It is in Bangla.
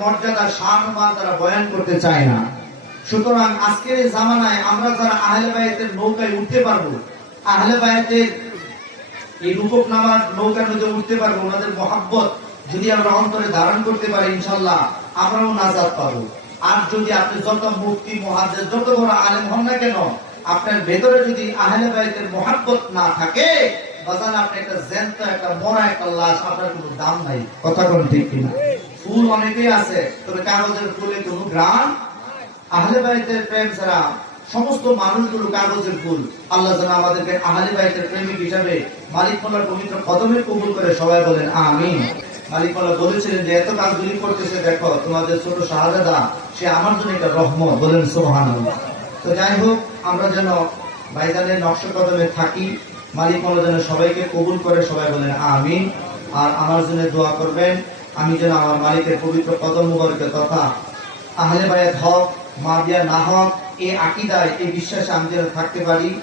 মর্যাদা বা তারা বয়ান করতে চায় না। সুতরাং আজকের এই জামানায় আমরা যারা আহলে বায়াতের নৌকায় উঠতে পারব, আহলে বায়াতের এই রূপক নামার নৌকার মধ্যে উঠতে পারব, ওনাদের মহাব্বত যদি আমরা অন্তরে ধারণ করতে পারি ইনশাল্লাহ আমরাও নাজাদ পাবো। আর যদি আপনি যত মুক্তি মহাদ্দেশ, যত বড় আলেম হন না কেন, আপনার ভেতরে যদি আহলে বাইতের মহাব্বত না থাকে বাজান আপনি একটা জ্যান্ত, একটা মরা একটা লাশ, আপনার কোনো দাম নাই। কথা কোন ঠিক কিনা? ফুল অনেকেই আছে, তবে কাগজের ফুলে কোনো গ্রাম আহলে বাইতের প্রেম ছাড়া সমস্ত মানুষগুলো কাগজের ফুল। আল্লাহ যেন আমাদেরকে আহলে বাইতের প্রেমিক হিসাবে মালিক মোল্লার পবিত্র কদমে কবুল করে সবাই বলেন, আমিন। মালিক মোল্লা বলেছিলেন যে, এত কাজগুলি করতেছে, দেখো, তোমাদের ছোট শাহজাদা সে আমার জন্য একটা রহমত। বলেন সোহান তো যাই হোক, আমরা যেন বাইজানের নকশ কদমে থাকি মালিক মোল্লা যেন সবাইকে কবুল করে সবাই বলেন, আমিন। আর আমার জন্য দোয়া করবেন আমি যেন আমার মালিকের পবিত্র কদম মুবারকে তথা আহলে বায়াত হক মাদিয়া না হক, এই আকিদায়, এই বিশ্বাসে আমি যেন থাকতে পারি।